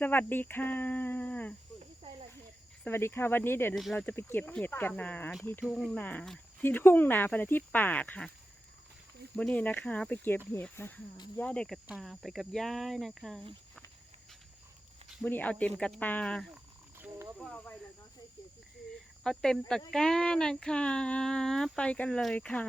สวัสดีค่ะ สวัสดีค่ะ วันนี้เดี๋ยวเราจะไปเก็บเห็ดกันนะที่ทุ่งนา ที่ทุ่งนาพนที่ป่าค่ะวันนี้นะคะ ไปเก็บเห็ดนะคะย่าเด็กกระตาไปกับย่านะคะวันนี้เอาเต็มกระตา เอาเต็มตะกร้านะคะ ไปกันเลยค่ะ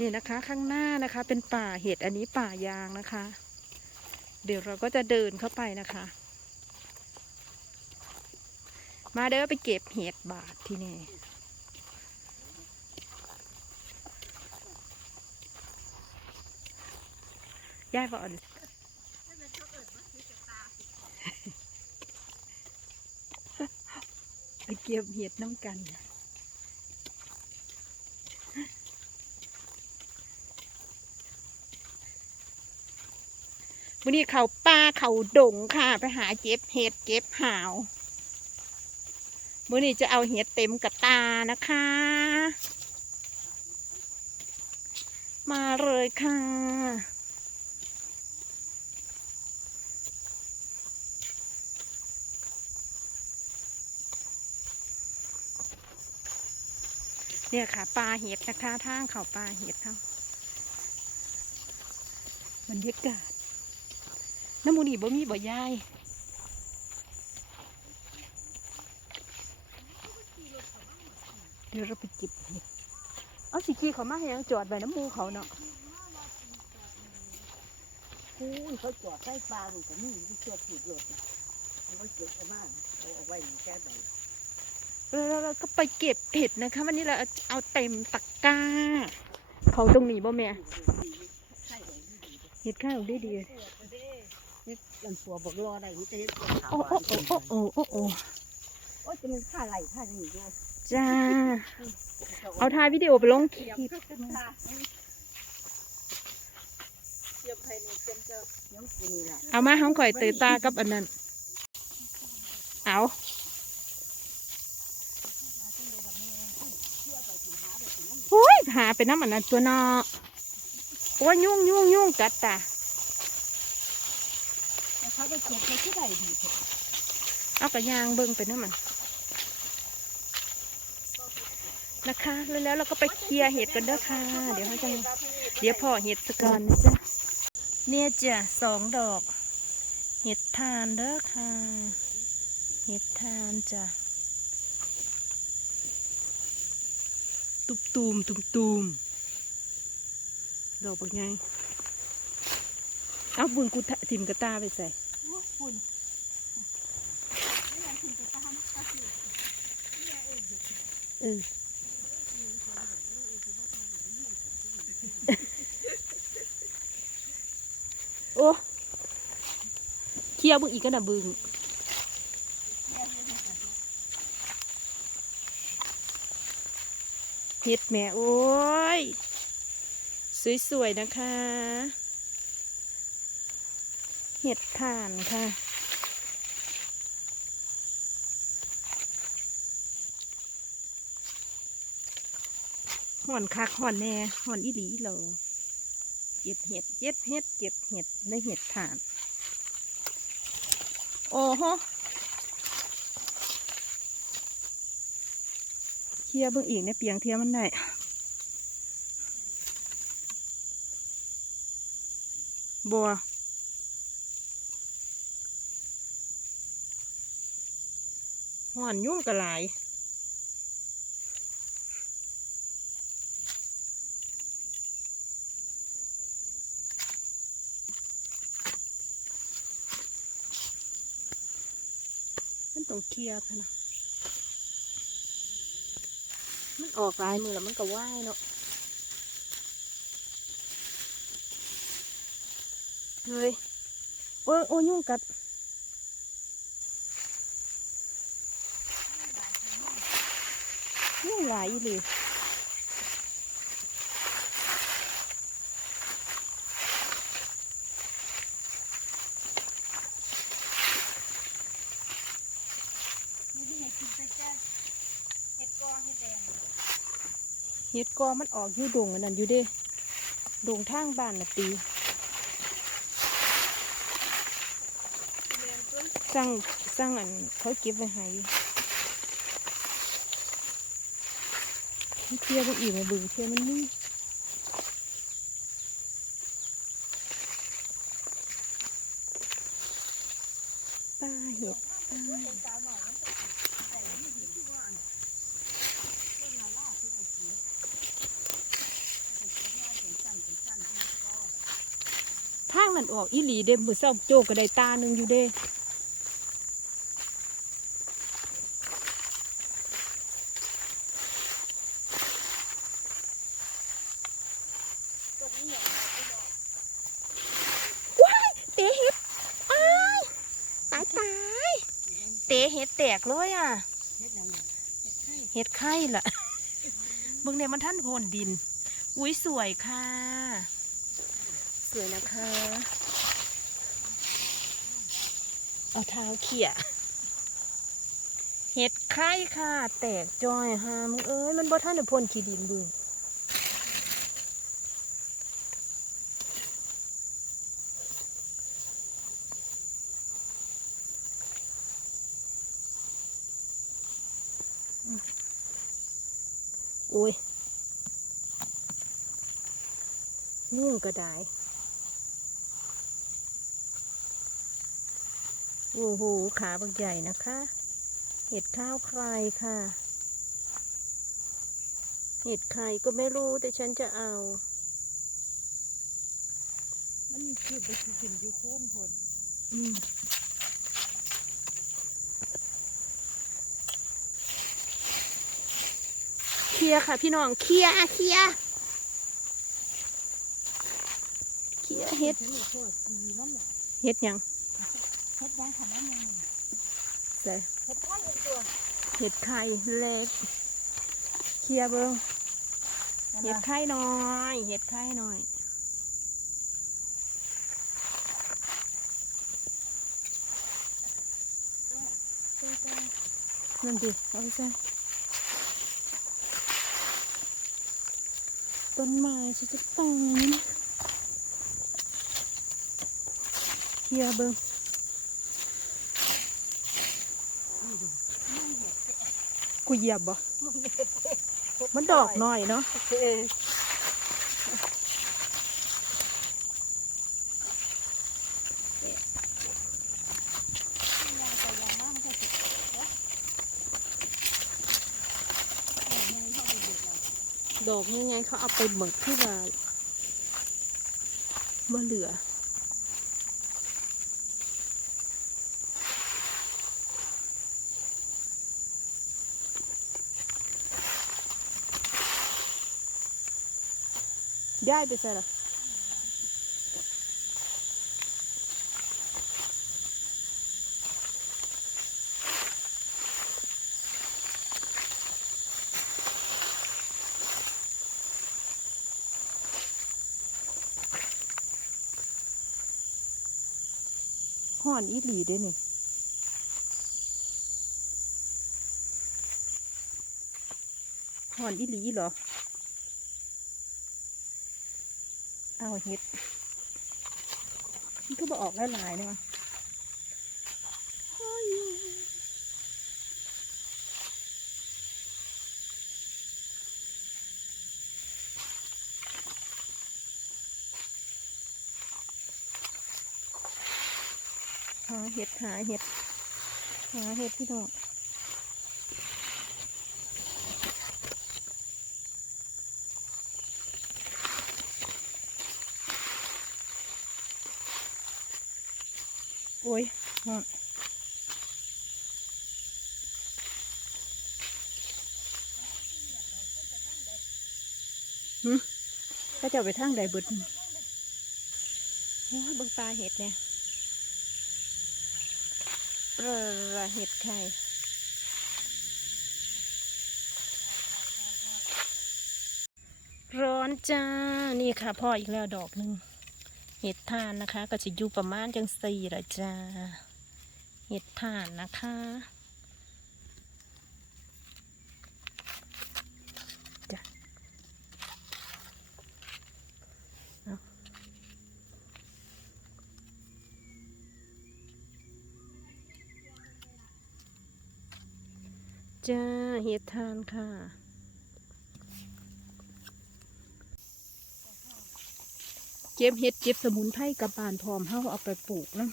นี่นะคะข้างหน้านะคะ เป็นป่าเห็ดอันนี้ป่ายางนะคะ เดี๋ยวเราก็จะเดินเข้าไปนะคะ มาเด้อไปเก็บเห็ดบาทที่นี่ย่ายบอกเอาดิไปเก็บเห็ดน้ำกัน วันนี้เขาป่าเขาดงค่ะ ไปหาเก็บเห็ดเก็บหาววันนี้จะเอาเห็ดเต็มกระตานะคะ มาเลยค่ะเนี่ยค่ะปลาเห็ดนะคะทางเขาปลาเห็ดเขาบรรยากาศ น้ำมูนี่บ่มีบ่ยายเดี๋ยวเราไปจิบเห็ดเอาสิขี่เขามาให้ยังจอดไว้น้ำมูเขาเนาะคูณเขาจอดใส่ปลาหนูก็มีที่เชือกผูกรถน่ะเอาไว้เก็บเอาบ้านเอาเอาไว้อยู่แค่ไหนแล้วเราก็ไปเก็บเห็ดนะคะ วันนี้เราเอาเต็มตะกร้า เขาตรงนี้บ่แม่ใช่เลยดีเห็ดข้าวได้ดีๆ นี่ลำตัวบอกรอได้นี่จะเห็นตัวขาวโอ้หโอ้โอ้โอ้โอ้โอ้โอ้จะเป็นค่าไหลค่านี่ด้วยจ้า เอาถ่ายวิดีโอไปลงคลิปกันค่ะเทียมภายในเทียมเจ้าเทียมกูนี่แหละเอามาห้องข่อยเตยตากับอันนั้น เอาโอ้ยหาไปน้ำอันนั้นตัวนอโอ้ยยุ่งยุ่งยุ่งกัดตา เขาไปเก็บเขาที่ไหนดีเถอะเอากระยางเบิ่งไปน้ำมันนะคะ แล้วแล้วเราก็ไปเคลียร์เห็ดกันเด้อค่ะ เดี๋ยวเขาจะเดี๋ยวพ่อเห็ดสกอนนะจ๊ะเนี่ยจ้ะสองดอก เห็ดทานเด้อค่ะ เห็ดทานจ้ะตุบตูมตุมตูมดอกบักไงเอาบุญกูทะทิมกระตาไปใส่ คุณเออโอ้เคี่ยวบึงอีกก็นะบึงเห็ดแม่ โอ้ย สวย ๆ นะคะ เห็ดถ่านค่ะห่อนคักห่อนแน่ห่อนอีหลีเหรอเก็บเห็ดเก็บเห็ดเก็บเห็ดในเห็ดถ่าน โอ้โหเคลียเบิ่งอีกในเปียงเทียมันได้บัว ห่อนยุ่งกระหลายมันต้องเคลียร์พะนะมันออกลายมือแล้วมันก็ว่ายเนาะเฮ้ยโอ้ยโอ้ยยุ่งกัด หลายอีหลีเห็ดกอมันออกอยู่ดงอันนั้นอยู่เด้ดงทางบ้านน่ะตีสั่งสั่งอันเขาเก็บไว้ให้ เทียบมันอีกมาบึงเทียบมันนี่ป้าเห็ดป้าทางนั้นออกอีหลีเด้มือเศร้าโจกก็ได้ตาหนึ่งอยู่เด้ ว้ายเตะเห็ดอ้ายตายตายเตะเห็ดแตกเลยอะ เห็ดไข่ล่ะมึงเนี่ยมันท่านโพนดิน อุ้ยสวยค่ะ สวยนะคะ เอาเท้าเขี่ยเห็ดไข่ค่ะ แตกจอยฮะมึงเอ้ยมันบ่ท่านได้พ่นขี้ดินบึง โอ้ยนุ่งก็ได้โอ้โหขาบักใหญ่นะคะ เห็ดข้าวใครค่ะ เห็ดใครก็ไม่รู้แต่ฉันจะเอา มันมีขึ้นไปขึ้นอยู่โคนพนอืมเค ลียค่ะพี่น้องเคลียเคลียเคลียเห็ดเลยโคตรดีมันเนี่ยเห็ดยังเฮ็ดยังขนาดนั้นใส่เฮ็ดไข่เป็นตัวเห็ดไข่เล็กเคลียเบิ้งเฮ็เห็ดไข่หน่อยเห็ดไข่หน่อยนั่นดิเอาไปใส่ ต้นไม้ฉันจะตายนะเคลียร์เบิ้งกูเหยียบบ่มันดอกหน่อยเนาะ ดอกยังไงเขาเอาไปหมดที่ว่าบ่เหลือ ได้ไปใส่ละ อนอีหลีเด้วยนี่ห่อนอีหลีเหรอ เอาเห็ดมันก็บอกออกหลายๆเนาะ หาเห็ดหาเห็ดหาเห็ดพี่น้องโอ้ยฮะหึเขาจะเอาไปทางใดบิดโอ้ยบิ่งตาเห็ดเนี่ย ประเห็ดไข่ร้อนจ้า นี่ค่ะพ่ออีกแล้วดอกหนึ่งเห็ดทานนะคะ ก็จะอยู่ประมาณจังสี่ละจ้า เห็ดทานนะคะ จ้า เฮ็ดทานค่ะ เก็บเฮ็ดเก็บสมุนไพรกับบานพร้อมเฮาเอาไปปลูกนะ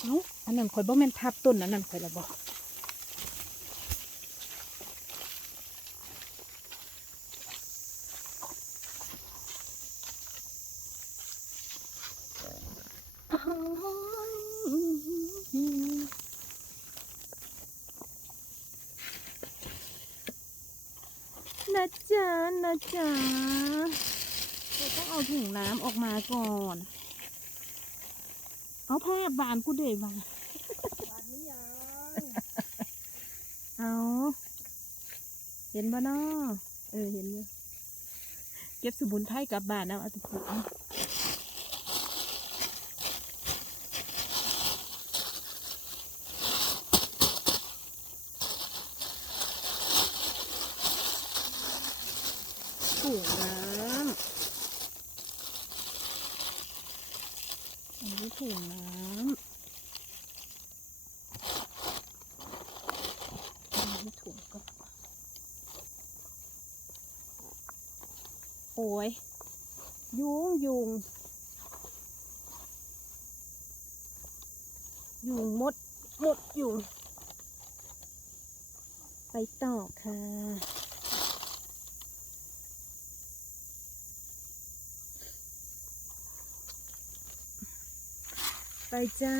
เอ้าอันนั้นข่อยบ่แม่นทับต้นอันนั้นข่อยละบอก นะจ๊ะนะจ๊ะเราต้องเอาถุงน้ำออกมาก่อน เอาผ้าบานกูเดยมาวันนี้ยังเอา เห็นบ่นาะเออเห็นอยู่เก็บสมุนไพรกลับบ้านแล้วเอาไปปลูกเอาถุงน้ำอันนี้ถุงน้ำ อันนี้ถุงก็ โอ้ยยุงยุงยุงมดมดยุงไปต่อค่ะ ไปจ้า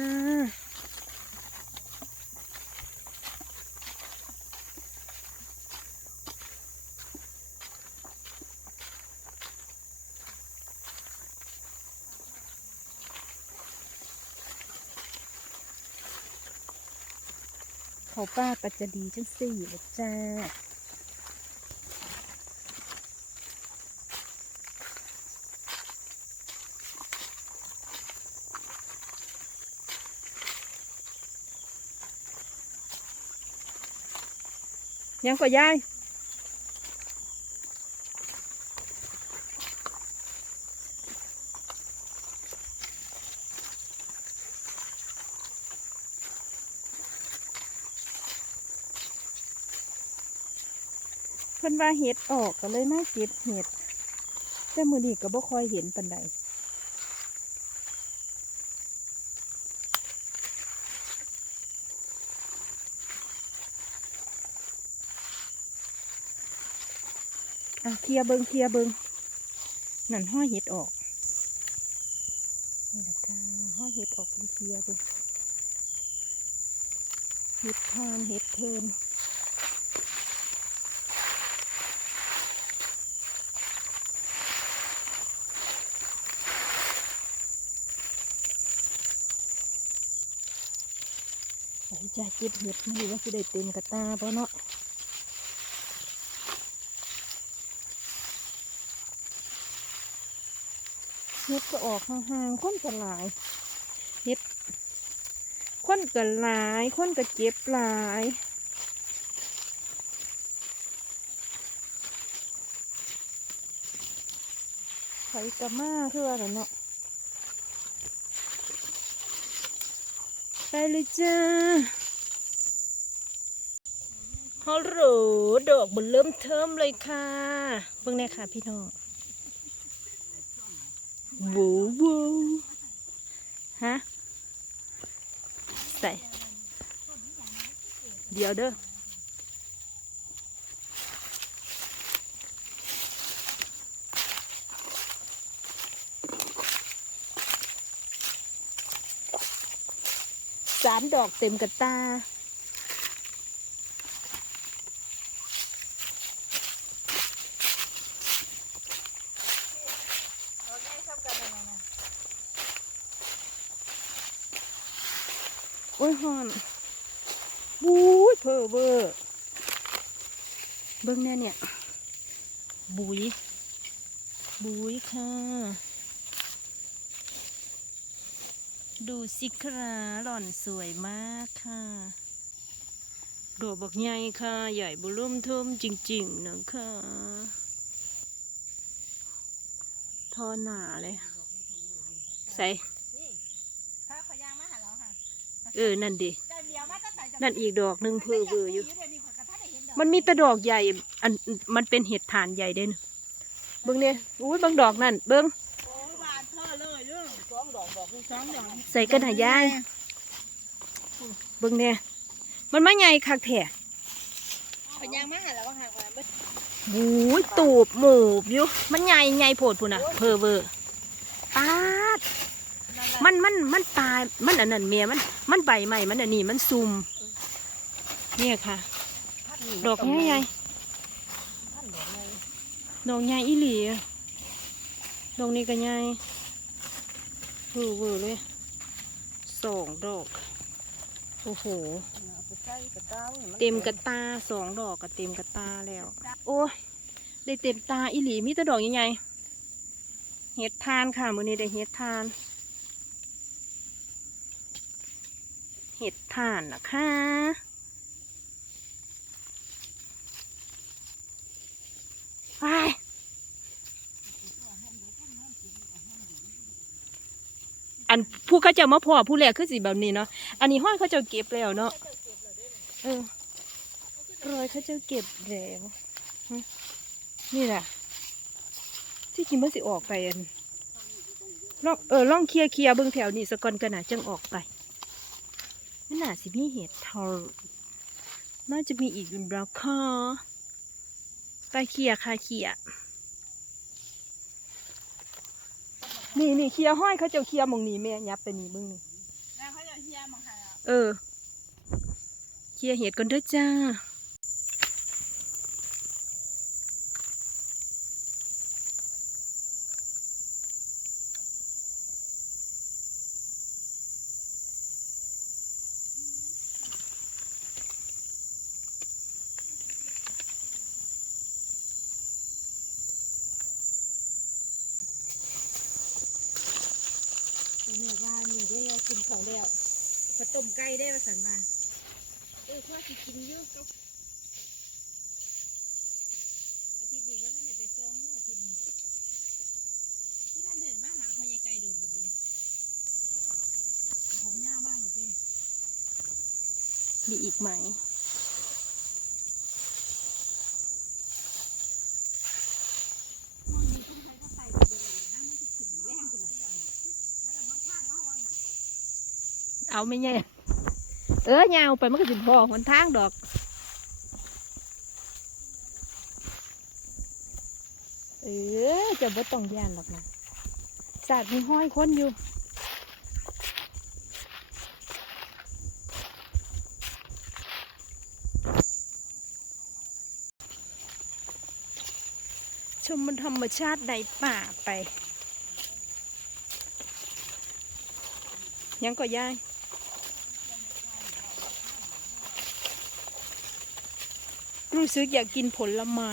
เขาป้าปัจจดีจังสี่เลยจ้ายังก็ยาย นว่าเห็ดออกก็เลยมาเก็บเห็ดแต่มือนี้ก็บ่ค่อยเห็นปานใดอะเคลียเบิงเคลียเบิงนั่นห้อยเห็ดออกนี่ละค่ะห้อยเห็ดออกเป็นเคลียเบิงเห็ดทานเห็ดเทิน จ้าเก็บเห็ดไม่รู้ว่าจะได้เต็มกระตาเพราะเนาะเห็ดก็ออกห่างๆคนก็หลายเห็ดคนก็หลายคนก็เจ็บหลายไผกะมาคือว่าแล้วเนาะไปเลยจ้า ฮัลโหลดอกบนเริ่มเทิมเลยค่ะเบิ่งแน่ค่ะพี่น้องวูวูฮะใส่เดี๋ยวเด้อสามดอกเต็มกระตา ยฮอนบู๊ยเพอเวอร์เบิ้งแน่เนี่ย บุยบุยค่ะ ดูสิคราหล่อนสวยมากค่ะดอกบักใหญ่ค่ะ ใหญ่บุลุ่มเทิมจริงๆนะคะทอหนาเลย ใส่ นี่ข้าขอยางมาหา เราค่ะเออ นั่นดิได้นั่นอีกดอกหนึ่งเพอเวออยู่ มันมีแต่ดอกใหญ่ อัน มันเป็นเห็ดฐานใหญ่เด่นเบิ้งเนี่ยอุ้ยเบิ้งดอกนั่น เบิ้งโอ้บานเธอเลยเรื่องสองดอกดอกสองดอกใส่กระดาษยายเบิ้งเนี่ยมันมาใหญ่คักแท้พยังมาหาแล้วว่าหางมาเบิดโอ้ยตูบหมูบอยู่ มันใหญ่ใหญ่โผดพุ่นน่ะเพอเวอร์ปาด มันมันมันตายมันอันนั้นเมียมันมันใบใหม่มันอันนี้มันซุ่มเนี่ยค่ะ ดอกใหญ่ใหญ่ท่านดอกไงดอกใหญ่อีหลีอะดอกนี้ก็ใหญ่เวอร์เวอร์เลยสองดอกโอ้โหเอาไปใส่กระตาไว้นเต็มกระตาสองดอกก็เต็มกระตาแล้ว โอ้ยได้เต็มตาอีหลีมีแต่ดอกใหญ่ๆเห็ดทานค่ะมื้อนี้ได้เห็ดทาน ห็ดทานนะคะไปอันผู้เขาเจะมาพอผู้แรกคือสิแบบนี้เนาะ อันนี้ห้อยเขาเจะเก็บแล้วเนาะเออรอยเขาจะเก็บแล้วนี่แหละที่กินเมื่อสิออกไปอันลองเออลองเคลียร์เคลียร์เบิ่งแถวนี้สะก่อนกันนะจังออกไป มันน่าสิมีเหตุทอน่าจะมีอีกอยู่แล้วค่ะไปเคลียร์ค่ะเคลียร์นี่นี่เคลียร์ห้อยเขาเจะเคลียร์หมองนี้แม่ยับไปนี่เบิ่งนี่แล้วเขาจะเฮียมังหาเออเคลียร์เหตุก่อนเด้อจ้า แม่ว่านี่ได้เอากินของแล้วข้าวต้มไก่ได้มาสั่นมาเออพ่อสิกินอยู่กับอาทิตย์นี้ก็ท่านได้ไปซองเมื่ออาทิตย์นี้ที่ท่านเดินมาหาพญายไก่โดนแบบนี้ผมยาวมากเลยพี่มีอีกไหม ไม่แย่เออยาวไปมันก็สิพอหนทางดอกเออจะบ่ต้องย่านหรอกนะสาดมีห้อยคนอยู่ชมมันธรรมชาติในป่าไป ยังก็ย่าย รู้สึกอยากกินผลไม้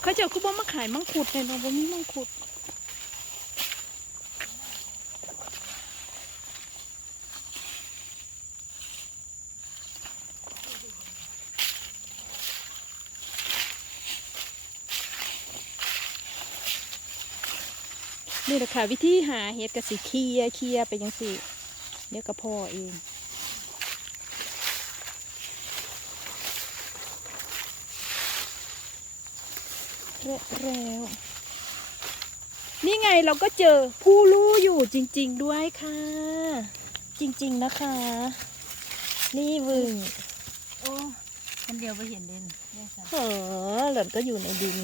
เขาเจะคือบ่มาขายมังคุดเลยเนาะบ่มีมังคุดนี่แหละค่ะวิธีหาเห็ดกระสิเคียเคียไปยังสิเดี๋ยวก็พ่อเอง และแล้วนี่ไงเราก็เจอผู้รู้อยู่จริง ๆด้วยค่ะ จริง ๆนะคะ นี่วึงโอ้คนเดียวไปเห็นเด่นเนี่ยค่ะเออหล่อนก็อยู่ในดิน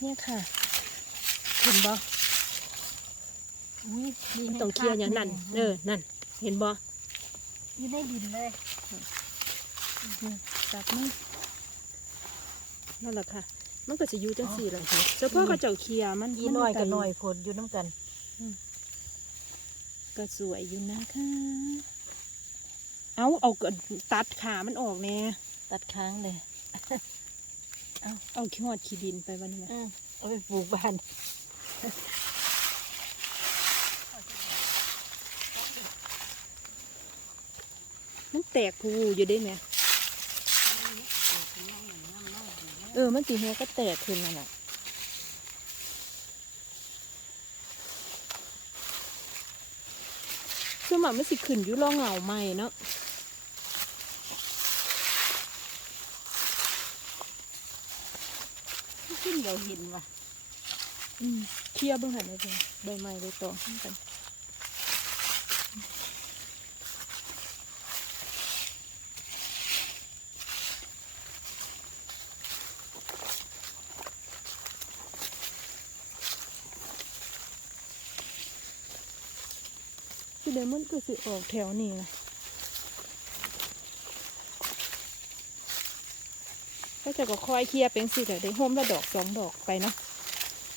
เนี่ยค่ะเห็นบ่อุ้ยมีมันต้องเคลียร์อย่างนั้นเออนั่น เห็นบ่อยู่ในดินเลยจับมือนั่นแหละค่ะ มันก็จะอยู่จังสี่แหละค่ะเฉพาะกระเจ้าเคลียร์มันอีน้อยกับมัน้อยคนอยู่น้ำกันก็สวยอยู่นะคะ เอาเอากระตัดขามันออกแน่ตัดค้างเลย เอาขี้หอดขี้ดินไปวันนี้นะอืมเอาไปปลูกบ้านมันแตกพูอยู่ได้ไหม เออมันตีหัวก็แตกขึ้นนั่นแหละสวนมัครมันสิขึ้นอยู่รองเหงาใหม่เนาะขึ้นเดี๋ยวเห็นว่ะอืมเคลียร์เบิ่งหันเลยเพิ่นใบไม้ใบตองให้กัน คือเดมันก็สิออกแถวนี้ล่ะก็จะก็คอยเคลียร์เป็นสิแต่ได้โฮมละดอกสองดอกไปเนาะ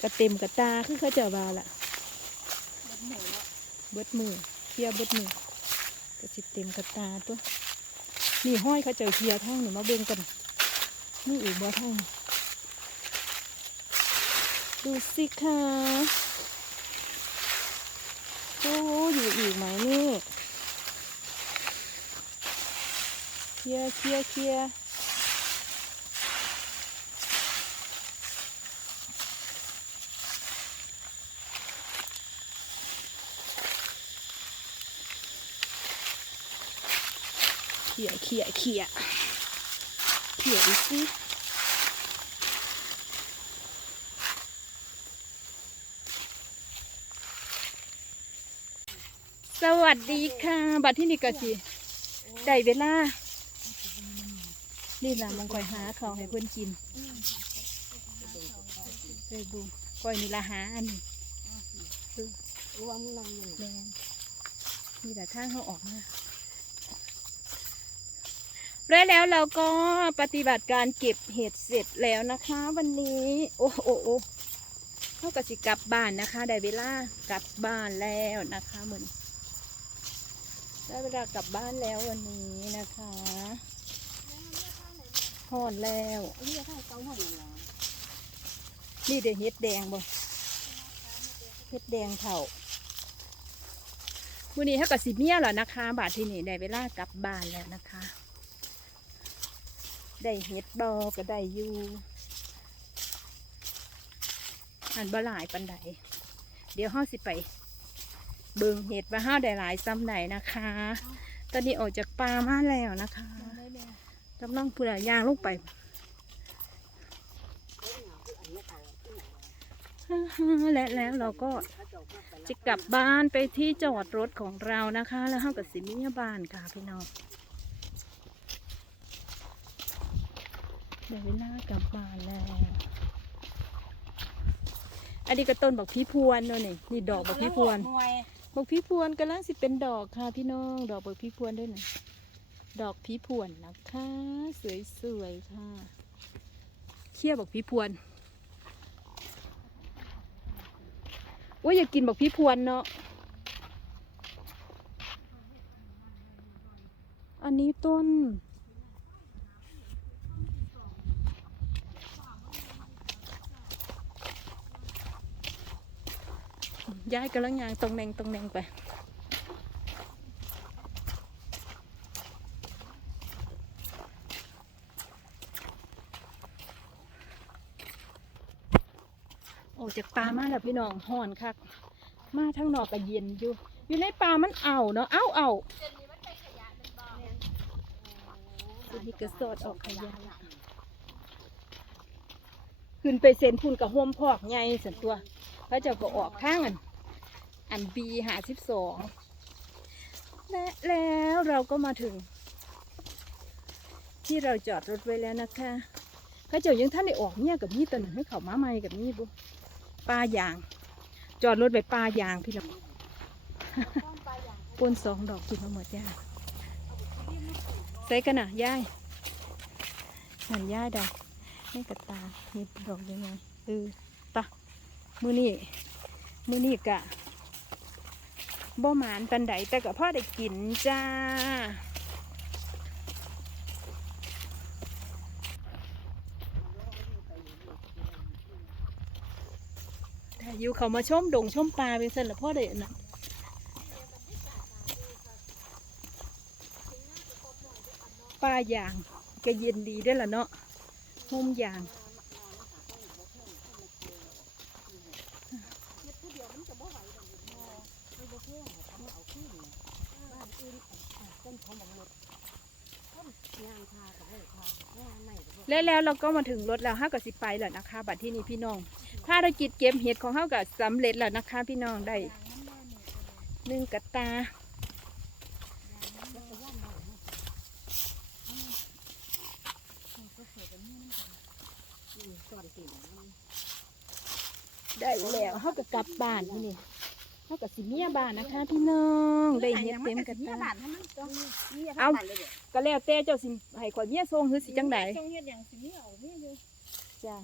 กระเต็มกระตาคือเขาเจะว่าล่ะเบิดมือเคลียร์เบิดมือก็สิเต็มกระตาตัวนี่ห้อยเขาเจอเคลียร์ทั้งหนี่มาเบิ่งกันนี่อีกบ่ทั้งดูสิคะ โอ้อยู่อีกไหมนี่เคลียเคลียเคลียเคลียเคลียเคลียเคลียร์ดูสิ สวัสดีค่ะ บัดที่นี่ก็สิได้เวลา นี่ล่ะมันคอยหาเขาวให้เพื่อนกินไปบุคอยนี่ละหาอันนี้รวมลงอยู่แม่นนี่แหละทางเขาออกมาแล้วแล้วเราก็ปฏิบัติการเก็บเห็ดเสร็จแล้วนะคะ วันนี้ โอ้โอ้โอ้เขากสิกลับบ้านนะคะ ได้เวลากลับบ้านแล้วนะคะเหมือน ได้เวลากลับบ้านแล้ววันนี้นะคะหอดแล้วอันนี้ถ้าเขาหัวหลังนี่เดี๋ยวเห็ดแดงบ่เห็ดแดงเผาวันนี้ถ้ากับสิเมียแล้วนะคะ บาทที่นี่ได้เวลากลับบ้านแล้วนะคะ ได้เห็ดบอก็ได้อยู่อันบ่หลายปันใดเดี๋ยวห้าสิไป เบิ่งเห็ดว่าห้าได้หลายซ้ำไหนนะคะ ตอนนี้ออกจากป่ามาแล้วนะคะได้แม่กำลังพูดยางลงไปและแล้วเราก็จะกลับบ้านไปที่จอดรถของเรานะคะ แล้วห้ากับสิมิยาบานค่ะพี่น้องเดี๋ยวเวลากลับบ้านแล้วอันนี้ก็ต้นบอกพี่พวนเนาะนี่นี่ดอกบอกพี่พวน บอกพี่พวนกำลังสิเป็นดอกค่ะพี่น้อง ดอกบอกพี่พวนด้วยนะดอกพี่พวนนะคะ สวยๆค่ะเคี่ยวบอกพี่พวนว่าอยากกินบอกพี่พวนเนาะอันนี้ต้น ย้ายกำลังยางตรงแนงตรงแนงไปโอ้จากป่ามาแล้วพี่น้องห่อนคักมาทั้งนอกก็เย็นอยู่ อยู่ในป่ามันเอาเนาะเอาเอาทีนี้ก็สอดออกขยะขึ้นไปเซนพุ่นกับห่มพอกไงสันตัวพระเจ้าก็ออกข้างอัน อันบีหาสิบสองและแล้วเราก็มาถึง ที่เราจอดรถไว้แล้วนะคะพระเจ้ายังท่านได้ออกเนี่ยกับนี่ตันให้เขามาใหม่กับนี่บุปลายาง จอดรถไปปลายางพี่เราปนสองดอกกินมาหมดย่าใส่กันนะย่ายหันย่าดอกนี่กระตานี่ดอกยังไงเออตะมือนี่มือนี่กะ บ่หมานปันไดแต่ก็พ่อได้กินจ้า อยู่เขามาชมดงชมปลาเป็นสันละพ่อได้อันนะปลาอย่างก็เย็นดีด้วยล่ะเนาะห่มยาง เอื่นอะต้นเขาบังหมดต้นยางพากับเลยพาแม่ไม่กับ แล้วแล้วเราก็มาถึงรถแล้วเฮาก็สิไปแล้วนะคะ บัดที่นี้พี่น้องภารกิจเก็บเห็ดของเฮาก็สำเร็จแล้วนะคะ พี่น้องได้หนึ่งกระตาได้แล้วเฮาก็กลับบ้านนี่ นี่เฮาก็สิเมียบ้านนะคะ พี่น้องได้เห็ดเต็มกระเมียตาบ้านให้มันต้องเมียเอาบ้านเลยเด้อก็แล้วแต่เจ้าสิให้ข่อยเมียส่งหรือสิจังไดต้องเฮ็ดอย่างสิมีเอาเมียอยู่จ้ะ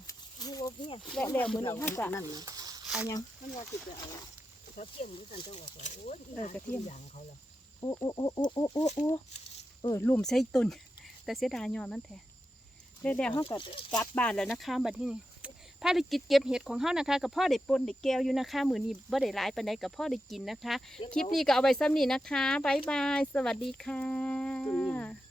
นี่ว่าเมียและแล้วมื้อนี้เฮาก็นั่นนะเอายังมันว่าสิไปเอาเขาเทียมหรือสันจังหวัดโอ้ยเออกระเทียมอย่างเขาละโอ้โอ้โอ้โอ้โอ้โอ้โอ้เออลุ่มใส่ตุนแต่เสียดายยอดมันแท้แล้วแล้วเฮาก็กลับบ้านแล้วนะคะบัดที่นี้ ภารกิจเก็บเห็ดของเฮานะคะกับพ่อได้ปนได้แก้วอยู่นะคะมื้อนี้บ่ได้หลายปานใดกับพ่อได้กินนะคะ คลิปนี้ก็เอาไว้ซ้ำนี้นะคะบ๊ายบาย สวัสดีค่ะ